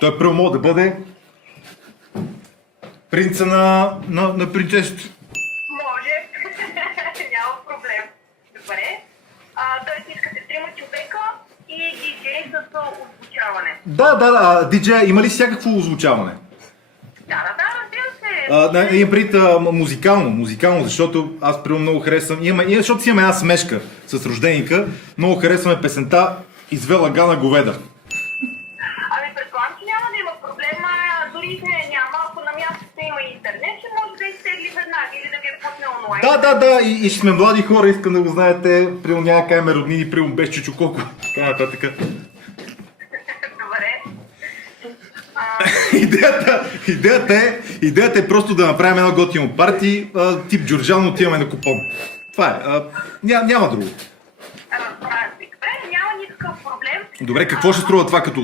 Той прямо да бъде принца на принцесата. Може. Няма проблем. Добре. Той искате трима човека и диджей с озвучаване. Да, диджей, има ли всякакво озвучаване? Да, разбира се. Имам предвид музикално, защото аз примерно много харесвам, защото си имам една смешка с рожденика, много харесваме песента "Извела Гана говеда". Предполагам, че няма да има проблем, дори и да няма, ако на мястото има интернет, ще може да изтегли веднага или да ви е пусне онлайн. Да, и ще сме млади хора, искам да го знаете, примерно няма да кажем роднини, примерно без чичо колко, така нататък. Добре. Идеята е просто да направим едно готино парти, тип Джорджано, отиваме на купон. Това е, няма друго. Разбира се. Добре, няма никакъв проблем. Добре, какво ще струва това като